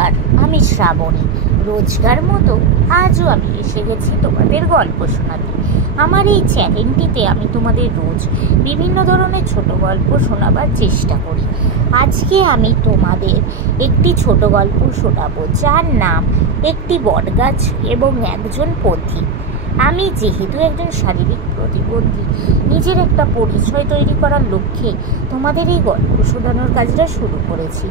নমস্কার, আমি শ্রাবণী। রোজকার মতো আজও আমি এসে গেছি তোমাদের গল্প শোনাতে। আমার এই চ্যানেলটিতে আমি তোমাদের রোজ বিভিন্ন ধরনের ছোট গল্প শোনাবার চেষ্টা করি। আজকে আমি তোমাদের একটি ছোট গল্প শোনাবো, যার নাম একটি বটগাছ এবং একজন পথিক। আমি যেহেতু একজন শারীরিক প্রতিবন্ধী, নিজের একটা পরিচয় তৈরি করার লক্ষ্যে তোমাদের এই গল্প শোনানোর কাজটা শুরু করেছি।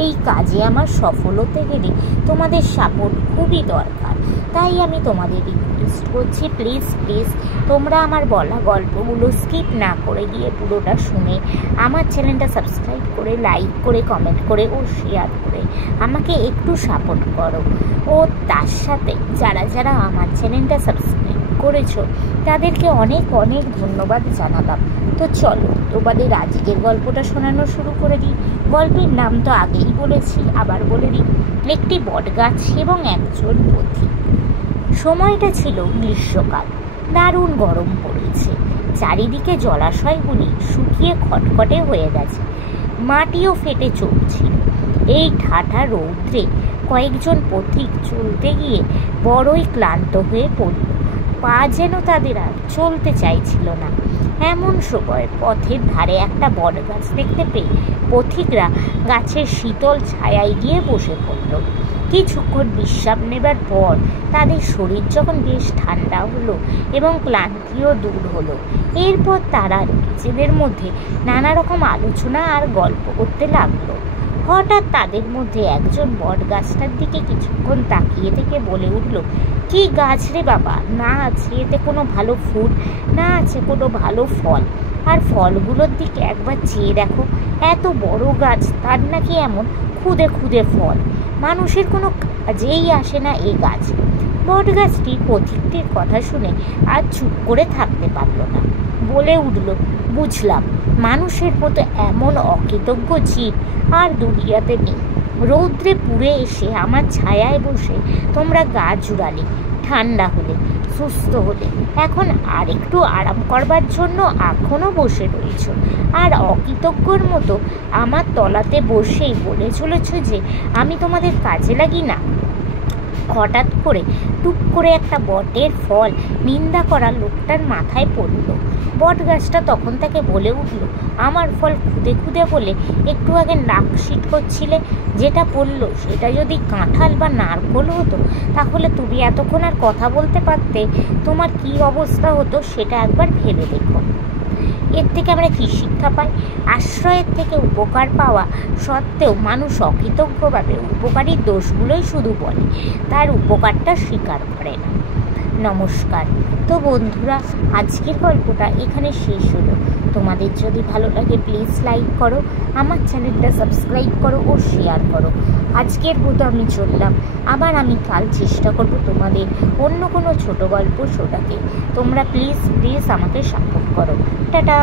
এই কাজে আমার সফল হতে গেলে তোমাদের সাপোর্ট খুবই দরকার। তাই আমি তোমাদের রিকোয়েস্ট করছি, প্লিজ তোমরা আমার বলা গল্পগুলো স্কিপ না করে গিয়ে পুরোটা শুনে আমার চ্যানেলটা সাবস্ক্রাইব করে, লাইক করে, কমেন্ট করে ও শেয়ার করে আমাকে একটু সাপোর্ট করো। ও তার সাথে যারা আমার চ্যানেলটা সাবস্ক্রাইব করেছো তাদেরকে অনেক অনেক ধন্যবাদ জানালাম। তো চলো তোমাদের আজকের গল্পটা শোনানো শুরু করে দিই। গল্পের নাম তো আগেই বলেছি, আবার বলে দিই, একটি বটগাছ এবং একজন পথিক। সময়টা ছিল গ্রীষ্মকাল। দারুণ গরম পড়েছে। চারিদিকে জলাশয়গুলি শুকিয়ে খটখটে হয়ে গেছে, মাটিও ফেটে চলছিল। এই ঠাঠা রৌদ্রে কয়েকজন পথিক চলতে গিয়ে বড়ই ক্লান্ত হয়ে পড়ল। পা যেন তাদের আর চলতে চাইছিল না। এমন সময় পথের ধারে একটা বটগাছ দেখতে পেয়ে পথিকরা গাছের শীতল ছায়ায় গিয়ে বসে পড়ল। কিছুক্ষণ বিশ্রাম নেবার পর তাদের শরীর যখন বেশ ঠান্ডা হলো এবং ক্লান্তিও দূর হলো, এরপর তারা নিজেদের মধ্যে নানা রকম আলোচনা আর গল্প করতে লাগলো। হঠাৎ তাদের মধ্যে একজন বট গাছটার দিকে কিছুক্ষণ তাকিয়ে থেকে বলে উঠল, কি গাছ রে বাবা, না আছে এতে কোনো ভালো ফুল, না আছে কোনো ভালো ফল। আর ফলগুলোর দিকে একবার চেয়ে দেখো, এত বড় গাছ, তার নাকি এমন খুদে খুদে ফল। মানুষের কোনো কাজেই আসে না এই গাছ। বট গাছটি পথিকটির কথা শুনে আর চুপ করে থাকতে পারল না, বলে উঠল, বুঝলাম, মানুষের মতো এমন অকৃতজ্ঞ জীব আর দুনিয়াতে নেই। রৌদ্রে পুড়ে এসে আমার ছায়ায় বসে তোমরা গা জুড়ালে, ঠান্ডা হলে, সুস্থ হলে, এখন আর একটু আরাম করবার জন্য এখনও বসে রয়েছ, আর অকৃতজ্ঞর মতো আমার তলাতে বসেই বলে চলেছ যে আমি তোমাদের কাজে লাগি না। হঠাৎ করে টুপ করে একটা বটের ফল নিন্দা করা লোকটার মাথায় পড়ল। বট গাছটা তখন তাকে বলে উঠল, আমার ফল খুদে খুদে বলে একটু আগে নাক শীত করছিলে, যেটা পড়ল সেটা যদি কাঁঠাল বা নারকোল হতো তাহলে তুমি এতক্ষণ আর কথা বলতে পারতে। তোমার কি অবস্থা হতো সেটা একবার ভেবে দেখো। এর থেকে আমরা কী শিক্ষা পাই? আশ্রয়ের থেকে উপকার পাওয়া সত্ত্বেও মানুষ অকৃতজ্ঞভাবে উপকারীর দোষগুলোই শুধু বলে, তার উপকারটা স্বীকার করে না। নমস্কার। তো বন্ধুরা, আজকের গল্পটা এখানে শেষ হলো। তোমাদের যদি ভালো লাগে প্লিজ লাইক করো, আমার চ্যানেলটা সাবস্ক্রাইব করো ও শেয়ার করো। আজকের মতো আমি চললাম, আবার আমি কাল চেষ্টা করব তোমাদের অন্য কোনো ছোট গল্প শোনাতে। তোমরা প্লিজ আমাকে সাপোর্ট করো। টাটা।